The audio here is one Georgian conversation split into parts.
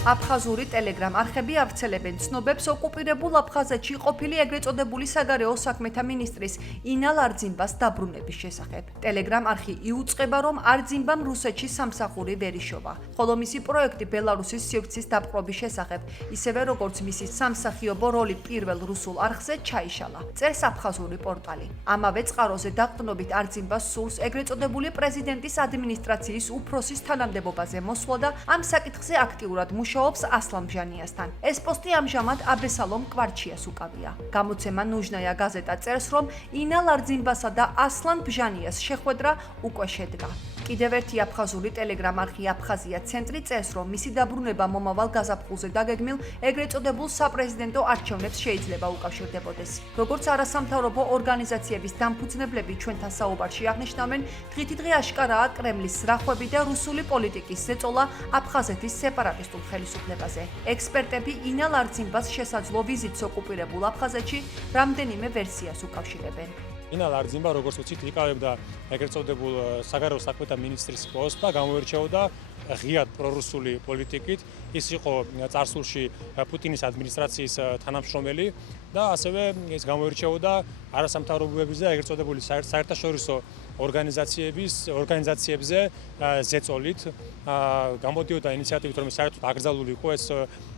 აფხაზური ტელეგრამ არხები ავრცელებენ ცნობებს ოკუპირებულ აფხაზეთში ყოფილი ეგრეთ წოდებული საგარეო საქმეთა მინისტრის ინალ არძიმბას დაბრუნების შესახებ. ტელეგრამ არხი იუწყება, რომ არძიმბამ რუსეთში სამსახური ვერ იშოვა, ხოლო მისი პროექტი ბელარუსის სივრცის დაპყრობის შესახებ, ისევე როგორც მისი სამსახიობო როლი პირველ რუსულ არხზე ჩაიშალა. წერს აფხაზური პორტალი. ამავე წყაროზე დაყრდნობით არძიმბას სურს ეგრეთ წოდებული პრეზიდენტის ადმინისტრაციის უფროსის თანამდებობაზე მოსვლა და ამ საკითხზე აქტიურად მუშაობს ასლან ბჟანიასთან. ეს პოსტი ამჟამად აბესალომ კვარჩიას უკავია. გამოცემა ნუჟნაია გაზეტა წერს, რომ ინალ არძიმბასა და ასლან ბჟანიას შეხვედრა უკვე შედგა. კიდევ ერთი აფხაზური ტელეგრამ არხი აფხაზია ცენტრი წერს, რომ მისი დაბრუნება მომავალ გაზაფხულზე დაგეგმილ ეგრეთ წოდებულ საპრეზიდენტო არჩევნებს შეიძლება უკავშირდებოდეს. როგორც არასამთავრობო ორგანიზაციების დამფუძნებლები ჩვენთან საუბარში აღნიშნავენ, დღითი დღე აშკარაა კრემლის ზრახვები და რუსული პოლიტიკის ზეწოლა აფხაზეთის სეპარატისტულ ხელისუფლებაზე. ექსპერტები ინალ არძიმბას შესაძლო ვიზიტს ოკუპირებულ აფხაზეთში რამდენიმე ვერსიას უკავშირებენ. ინალ არძიმბა, როგორც ვიცით, იკავებდა ეგრეთ წოდებულ საგარეო საქმეთა მინისტრის პოსტს და გამოირჩეოდა ღიად პრორუსული პოლიტიკით. ის იყო წარსულში პუტინის ადმინისტრაციის თანამშრომელი და ასევე ის გამოირჩეოდა არასამთავრობოებებზე და ეგრეთ წოდებული საერთაშორისო ორგანიზაციებზე ზეწოლით. გამოდიოდა ინიციატივით, რომ საერთოდ აკრძალული იყო ეს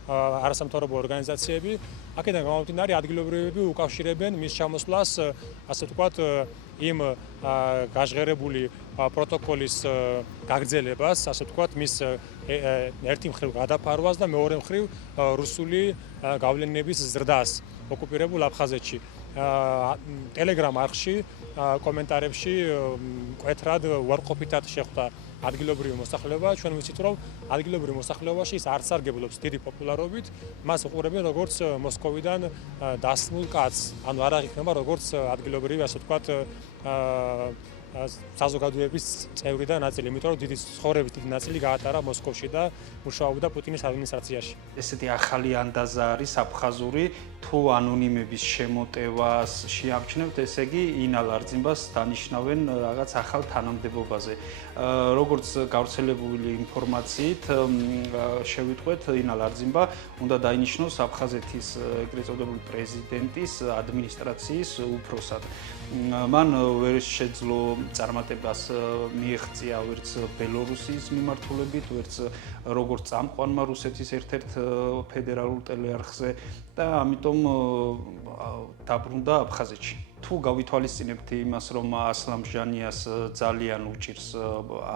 არასამთავრობო ორგანიზაციები. აქედან გამომდინარე, ადგილობრივები უკავშირებენ მის ჩამოსვლას, ასე ვთქვათ, იმ გაჟღერებული პროტოკოლის გაგრძელებას, ასე ვთქვათ, მის ერთი მხრივ გადაფარვას და მეორე მხრივ რუსული გავლენების ზრდას ოკუპირებულ აფხაზეთში. ტელეგრამ არხში კომენტარებში მკვეთრად უარყოფითად შეხვდა ადგილობრივი მოსახლეობა. ჩვენ ვიცით, რომ ადგილობრივ მოსახლეობაში ის არ სარგებლობს დიდი პოპულარობით, მას უყურებენ როგორც მოსკოვიდან დასმულ კაცს, ანუ არ აღიქმება როგორც ადგილობრივი, ასე ვთქვათ, საზოგადოების წევრი და ნაწილი, იმიტომ რომ დიდი ცხოვრების დიდი ნაწილი გაატარა მოსკოვში და მუშაობდა პუტინის ადმინისტრაციაში. ესეთი ახალი ანდაზა არის აფხაზური, თუ ანონიმების შემოტევას შეამჩნევთ, ესე იგი ინალ არძიმბას დანიშნავენ რაღაც ახალ თანამდებობაზე. როგორც გავრცელებული ინფორმაციით შევიტყვეთ, ინალ არძიმბა უნდა დაინიშნოს აფხაზეთის ეგრეთ წოდებული პრეზიდენტის ადმინისტრაციის უფროსად. მან ვერ შეძლო წარმატებას მიეღწია ვერც ბელორუსიის მიმართულებით, ვერც როგორც წამყვანმა რუსეთის ერთ-ერთ ფედერალურ ტელეარხზე და ამიტომ დაბრუნდა აფხაზეთში. თუ გავითვალისწინებთ იმას, რომ ასლან ბჟანიას ძალიან უჭირს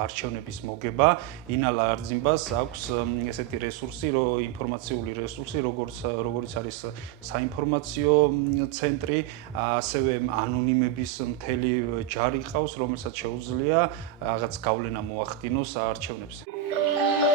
არჩევნების მოგება, ინალ არძიმბას აქვს ესეთი რესურსი, ინფორმაციული რესურსი, როგორც არის საინფორმაციო ცენტრი, ასევე ანონიმების მთელი ჯარი ყავს, რომელსაც შეუძლია რაღაც გავლენა მოახდინოს არჩევნებზე.